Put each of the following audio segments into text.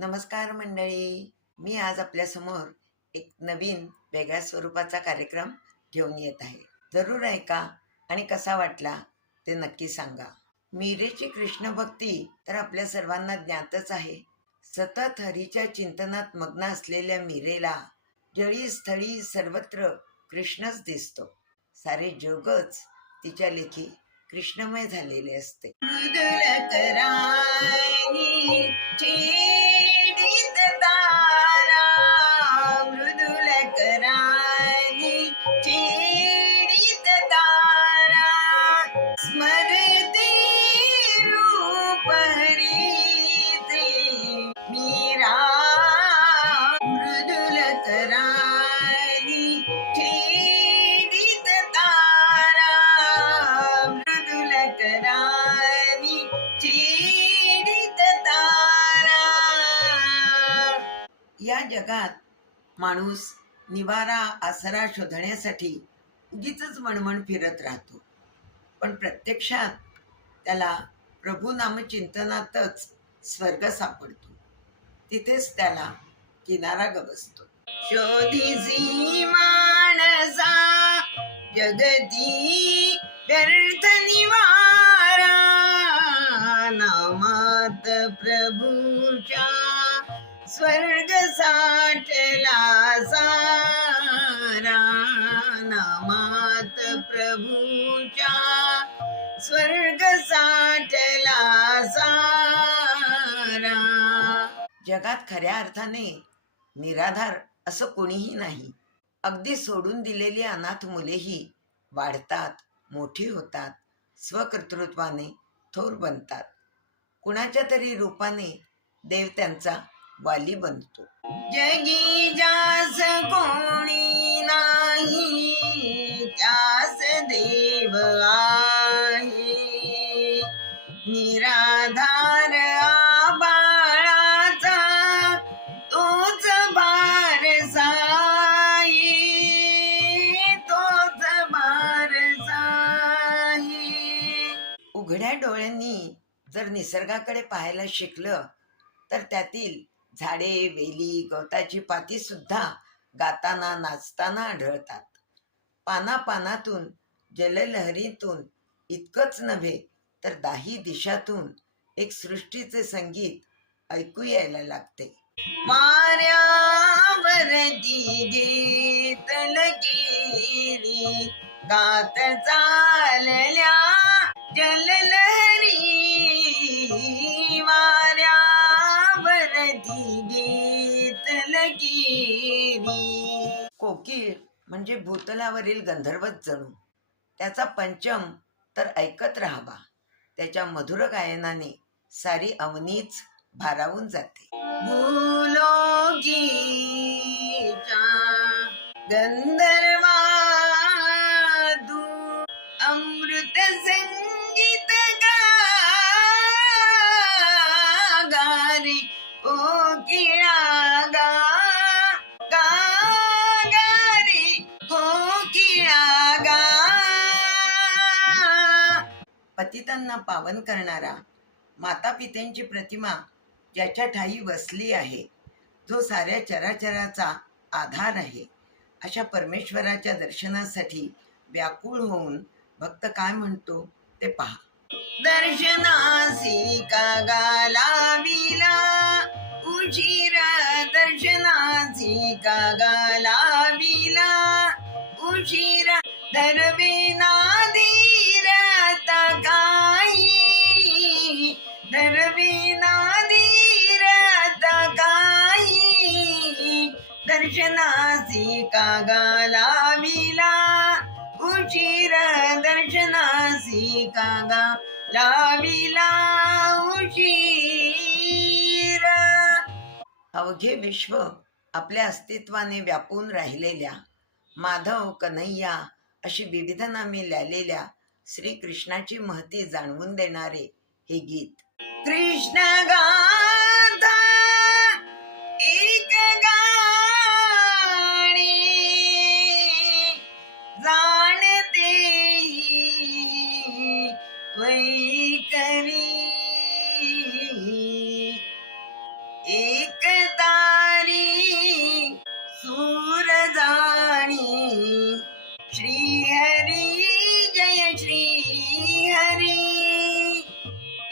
नमस्कार मंडळी. मी आज आपल्यासमोर एक नवीन वेगळ्या स्वरूपाचा कार्यक्रम घेऊन येत आहे. जरूर ऐका आणि कसा वाटला? ते नक्की सांगा. मीरेची कृष्ण भक्ती तर आपल्या सर्वांना ज्ञातच आहे. सतत हरीच्या चिंतनात मग्न असलेल्या मीरेला जळी स्थळी सर्वत्र कृष्णच दिसतो. सारे जगच तिच्या लेखी कृष्णमय झालेले असते. जगात माणूस निवारा आसरा शोधण्यासाठी उगीच मणमण फिरत राहतो. पण प्रत्यक्षात त्याला प्रभू नामचिंतनातच स्वर्ग सापडतो. तिथेच त्याला किनारा गवसतो शोधिसी माणसा जगती व्यर्थ निवारा नामात प्रभूच्या स्वर्ग साठला सारा. नामात प्रभूच्या स्वर्ग साठला सारा. जगात खऱ्या अर्थाने निराधार असं कोणीही नाही. अगदी सोडून दिलेली अनाथ मुलेही वाढतात मोठी होतात स्वकर्तृत्वाने थोर बनतात. कुणाच्या तरी रूपाने देव त्यांचा वाली बनतो. जगी जास कोणी नाही त्यास देव आहे. निराधार आबाळाचा तोच बार साई. तोच बार साई. उघड्या डोळ्यांनी जर निसर्गाकडे पाहायला शिकलं तर त्यातील झाडे वेली गवताची पाती सुद्धा गाताना नाचताना आढळतात. पाना पानातून जललहरीतून इतकंच नव्हे तर दाही दिशातून एक सृष्टीचे संगीत ऐकू यायला लागते. माऱ्यावरती गीतल गात चालल्या जललहरी. केली म्हणजे भूतलावरील गंधर्वच जणू. त्याचा पंचम तर ऐकत राहावा त्याच्या मधुर गायनाने सारी अवनीच भारावून जाते. गंधर्व पतितांना पावन करणारा माता पित्यांची प्रतिमा ज्याच्या ठाई वसली आहे जो साऱ्या चराचराचा आधार आहे. अशा परमेश्वराच्या दर्शनासाठी व्याकुळ होऊन भक्त काय म्हणतो ते पहा. दर्शनासी का गालाविला? उशिरा दर्शनासी का गालाविला? उशिरा धरविना दर्शनासी का गालाविला उशीर दर्शनासी कागा लाविला उशीर। अवघे विश्व आपल्या अस्तित्वाने व्यापून राहिलेल्या माधव कन्हैया अशी विविध नामे लिहिलेल्या श्रीकृष्णाची महती जाणवून देणारे हे गीत. कृष्ण गाथा वैकरी एक तारी सूर श्री हरी जय श्री हरी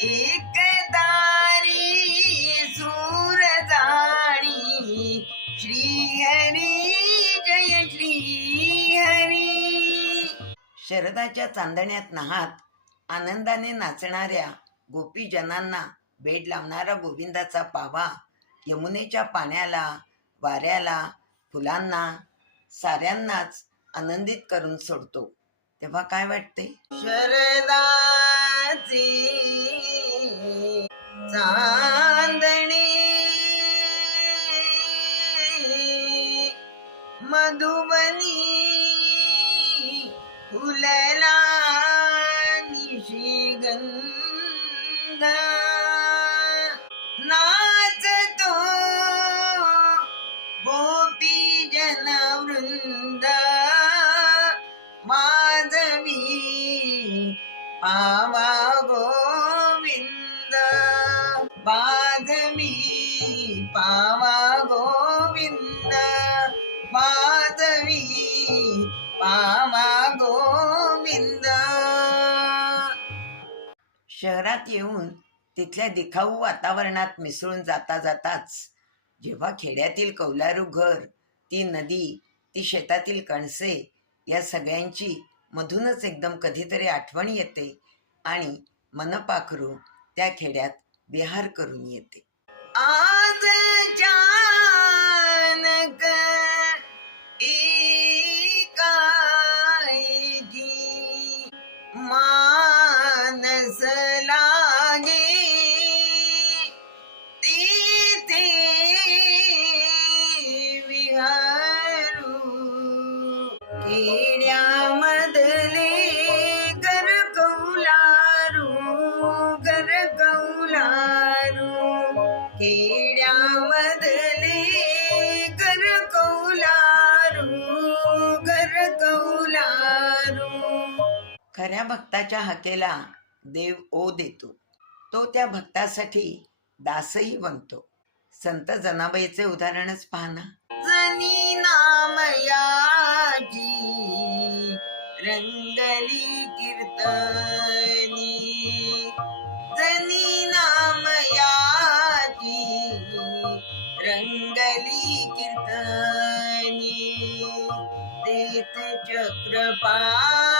एक तारी सूर जाणी श्री हरी जय श्री हरी शरदाच्या चांदण्यात नहात. आनंदाने नाचणाऱ्या गोपीजनांना बेड लावणारा गोविंदाचा पावा यमुनेच्या पाण्याला वाऱ्याला फुलांना साऱ्यांनाच आनंदित करून सोडतो. तेव्हा काय वाटते? शरदा आवा गोविंद माधवी पावा गोविंद माधवी पावा गोविंद शहरात येऊन तिथल्या दिखाऊ वातावरणात मिसळून जाता जाताच जेव्हा खेड्यातील कौलारू घर ती नदी ती शेतातील कणसे या सगळ्यांची मधूनच एकदम कधीतरी आठवण येते आणि मनपाखरू त्या खेड्यात विहार करून येते. आज चानक खेड्यामधले कर कौलारू कर कौलारू. खऱ्या भक्ताच्या हाकेला देव ओ देतो. तो त्या भक्तासाठी दासही बनतो. संत जनाबाईचे उदाहरणच पाहना. जनी नामयाजी रंगली कीर्तन. रंगली कीर्तनी तेत चक्रपाणी